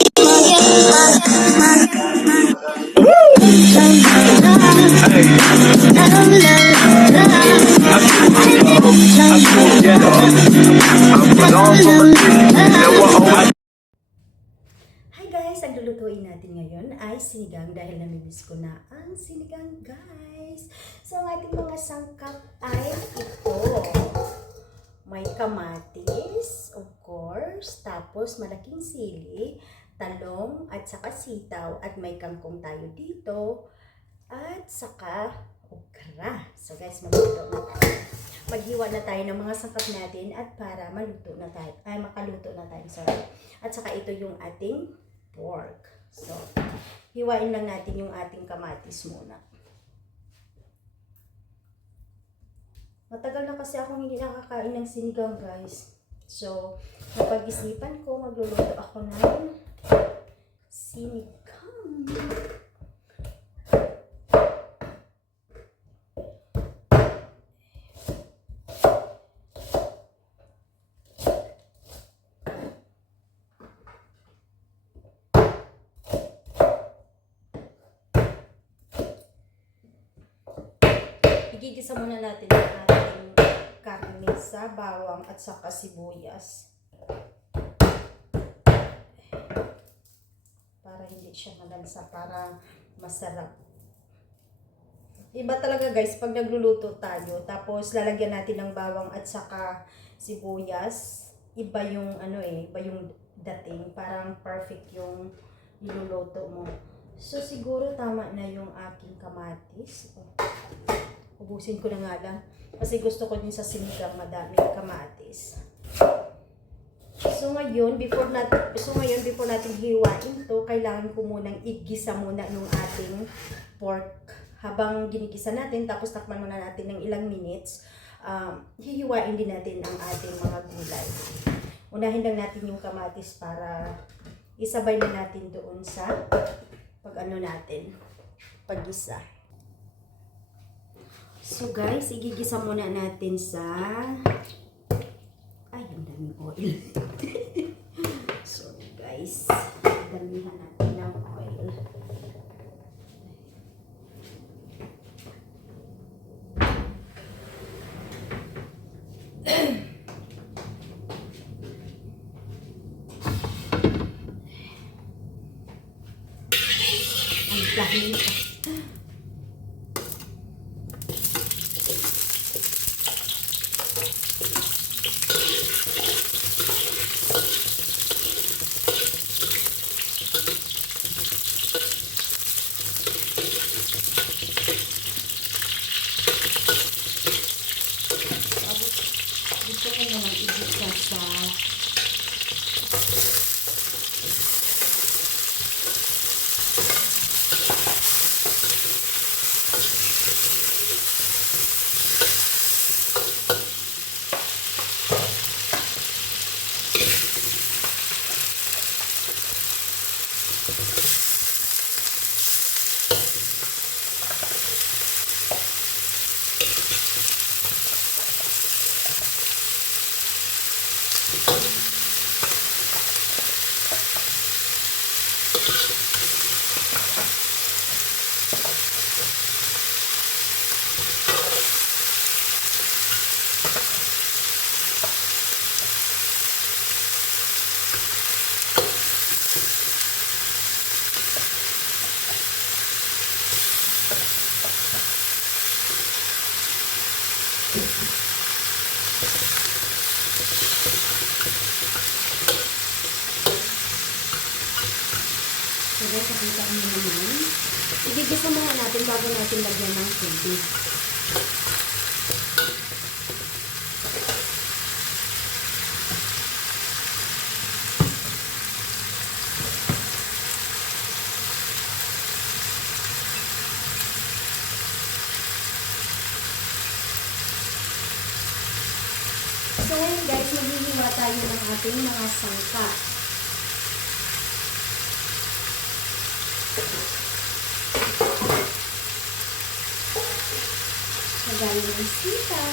Hi guys! Ang lulutuin natin ngayon ay sinigang dahil namimiss ko na ang sinigang guys. So ang ating mga sangkap ay ito. May kamatis, of course, tapos malaking sili, talong at saka sitaw at may kangkong tayo dito at saka okra. So guys, magluto na tayo. Maghiwa na tayo ng mga sangkap natin at para maluto na tayo, makaluto na tayo, sorry. At saka ito yung ating pork. So, hiwain lang natin yung ating kamatis muna. Matagal na kasi akong hindi nakakain ng sinigang guys. So, napag-isipan ko, magluluto ako ng sinigang. Igigisa muna natin ang ating karne sa bawang at saka sibuyas. Para hindi siya malansa, para masarap. Iba talaga guys pag nagluluto tayo, tapos lalagyan natin ng bawang at saka sibuyas. Iba yung iba yung dating, parang perfect yung niluluto mo. So siguro tama na yung aking kamatis. Ubusin ko na nga lang. Kasi gusto ko din sa sinigang madaming kamatis. So ngayon, before natin hiwain to, kailangan ko munang igisa muna yung ating pork. Habang ginigisa natin, tapos takpan muna natin ng ilang minutes, hihiwain din natin ang ating mga gulay. Unahin lang natin yung kamatis para isabay na natin doon sa paggisa. So guys, igigisa muna natin sa ang daming oil. So guys, damihan natin ng oil. Ang dami. Gusto ko naman igisa sa guys, nakita nyo naman. Igigisa muna natin bago natin lagyan ng tubig. So ngayon guys, maghihiwa tayo ng ating mga sangka. Lagayin ng sitaw.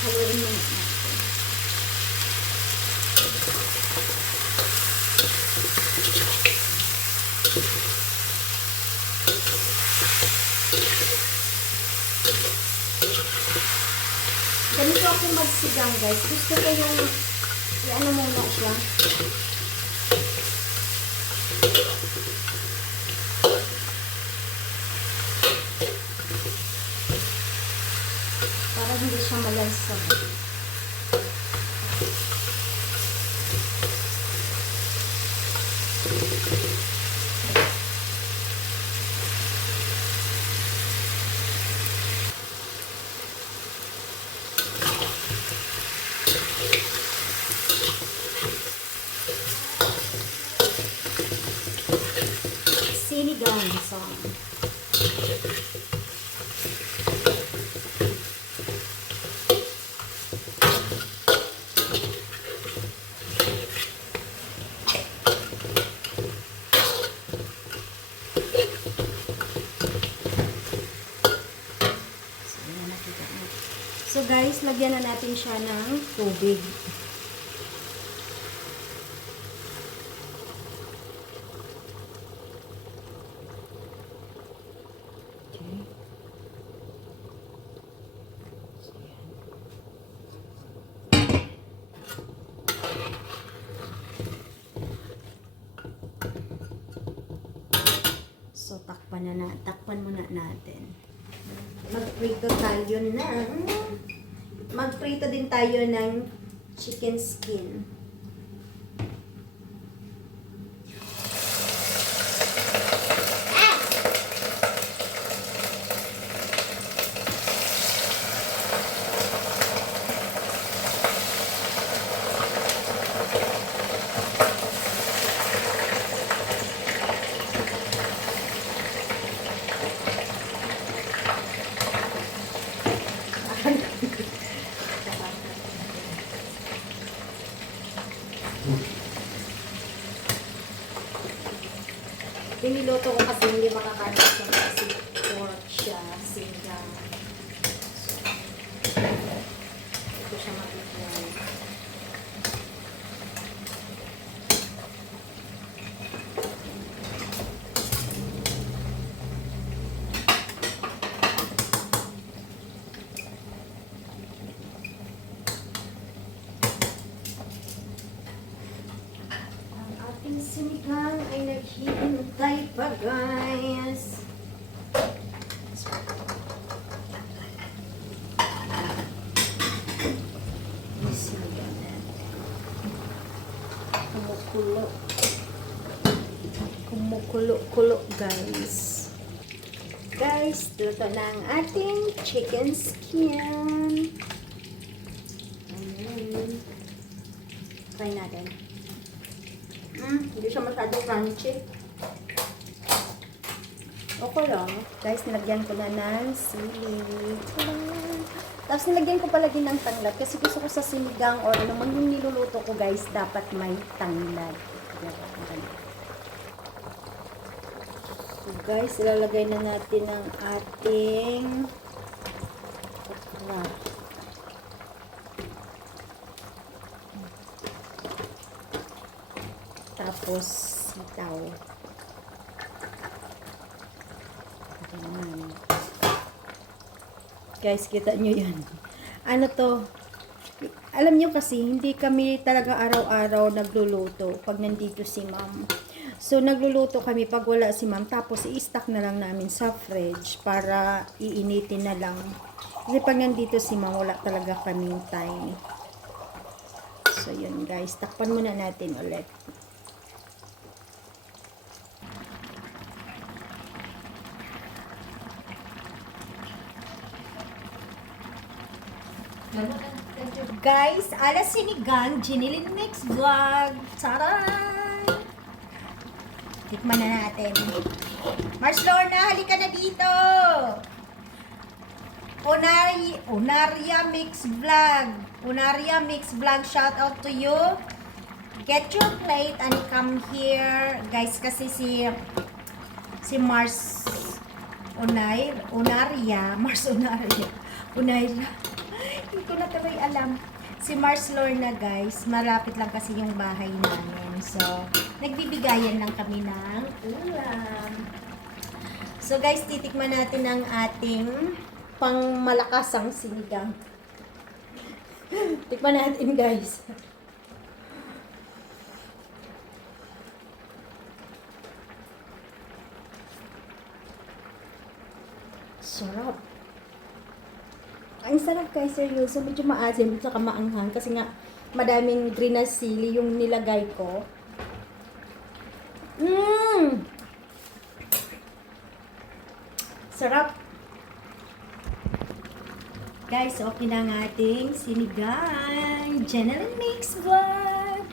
Haluin mo natin. Ganito ako magsigang, guys. Gusto ko yung i-ano muna siya. Para hindi siya malansag. Sinigang song. So guys, lagyan na natin siya ng tubig. Okay. So takpan muna natin. Magprito din tayo ng chicken skin. Piniloto ko kasi hindi makakain siya kasi pork siya, sinigang. So, ito siya mabigyan. Ang ating sinigang ay naghihintay pa, guys. Sinigang natin. Kumukulo, guys. Guys, luto na ang ating chicken skin. Ayan. Try natin. Hindi siya masyadong crunchy. Okay lang. Guys, nilagyan ko na ng sili. Tapos nilagyan ko palagi ng tanglad. Kasi gusto ko sa sinigang or ano man yung niluluto ko, guys, dapat may tanglad. So guys, ilalagay na natin ang ating okra. Tapos sitaw. Ayan. Guys, kita nyo yan. Ano to? Alam nyo kasi, hindi kami talaga araw-araw nagluluto pag nandito si ma'am. So, nagluluto kami pag wala si ma'am. Tapos, i-stack na lang namin sa fridge para iinitin na lang. Kasi pag nandito si ma'am, wala talaga kaming time. So, yun guys. Takpan muna natin ulit. Guys, alas sinigang, Jinilin Mix Vlog. Taray! Tikman na natin. Mars Lorna, halika na dito! Onaria Mix Vlog. Onaria Mix Vlog, shout out to you. Get your plate and come here. Guys, kasi si Mars Onaria. Hindi ko na tuloy alam. Si Mars Lorna, guys, malapit lang kasi yung bahay namin. So, nagbibigayan lang kami ng ulam. So, guys, titikman natin ang ating pangmalakasang sinigang. Tikman natin, guys. Sarap. Ang sarap guys, seryoso. Medyo maasim at saka maanghang kasi nga madaming green na sili yung nilagay ko. Sarap. Guys, okay na ang ating sinigang. Janelyn Mix Vlog.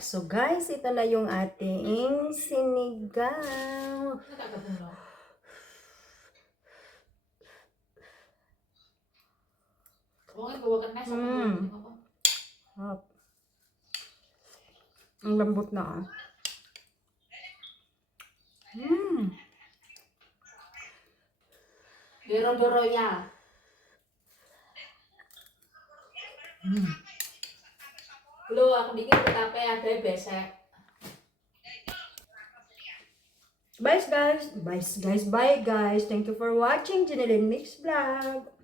So guys, ito na yung ating sinigang. Ang lambot na Doro-doro ya. Lu aku bikin tapi ada besek. Bye guys. Bye guys. Thank you for watching Janelyn Mix Vlog.